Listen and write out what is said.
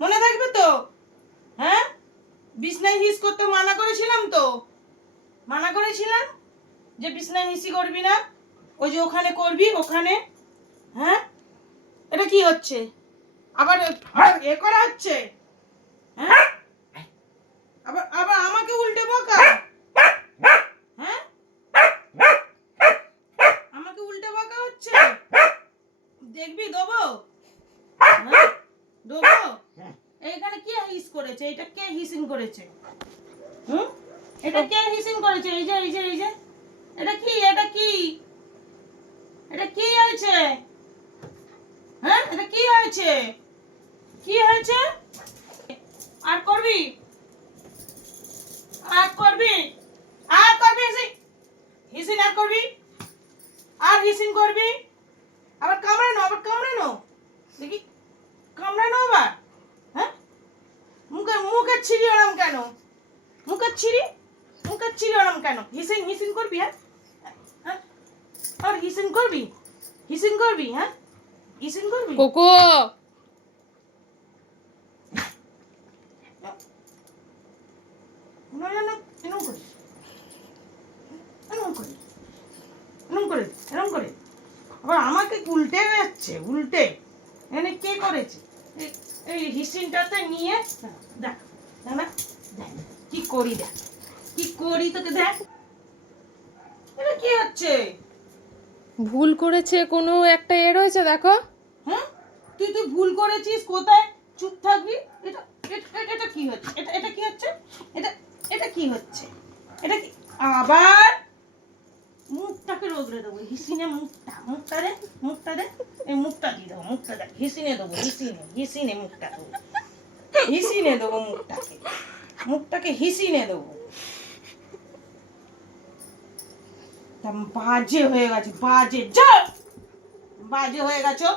মনে থাকবে তো? হ্যাঁ, বিছনায় হিস করতে মানা করেছিলাম তো, মানা করেছিলাম যে বিছনায় হিসি করবি না, ওই যে ওখানে করবি ওখানে। হ্যাঁ, এটা কি হচ্ছে? আবার এ করা হচ্ছে। হ্যাঁ, আবার আবার আমাকে উল্টে বকা। হ্যাঁ, আমাকে উল্টে বকা হচ্ছে। দেখবি দেবো? হ্যাঁ, দেবো? এইখানে কে হিস করেছে? এটা কে হিসিং করেছে? হুম, এটা কে হিসিং করেছে? এই যে এই যে এই যে এটা কি? এটা কি? এটা কি হয়েছে? হ্যাঁ, এটা কি হয়েছে? কি হয়েছে? আর করবি? আর করবি? আর করবি হিসিং? হিসিং আর করবি? আর হিসিং করবি? আবার কামড়ানো, আবার কামড়ানো। দেখি কামড়ানো আবার। হ্যাঁ, মুখের ছিঁড়ি ওরম কেন? মুখের ছিঁড়ি, মুখের ছিঁড়ি ওরম কেন? হিসিং হিসিং করবি? হ্যাঁ, হ্যাঁ? আর হিসিং করবি? হিসিং করবি? হ্যাঁ, হিসিং করবি? কোকো না না না, এরম করিস, এরম করিস, এরম করে, এরম করে। আবার আমাকে উল্টে যাচ্ছে, উল্টে। এখানে কে করেছে? এই হিসিংটাতে নিয়ে দেখ, না দেখ কি করি, দেখ কি করি তোকে, দেখ এটা কি হচ্ছে? ভুল করেছে, কোনো একটা রয়েছে দেখো। হ্যাঁ, তুই তুই ভুল করেছিস, কোথায় চুপ থাকবি? এটা এটা এটা কি হচ্ছে? এটা এটা কি হচ্ছে? এটা এটা কি হচ্ছে? এটা কি? আবার মুখটাকে রগড়ে দেবো, হিসিনে মুখটা, মুখটা রে, মুখটা রে, এই মুখটা দিয়ে দেবো, মুখটা দেখ, হিসিনে দেবো, হিসিনে হিসিনে মুখটা দেবো, হিসিনে দেবো মুখটাকে, মুখটাকে হিসিনে দেবো। তা বাজে হয়ে গেছে, বাজে যা, বাজে হয়ে গেছো।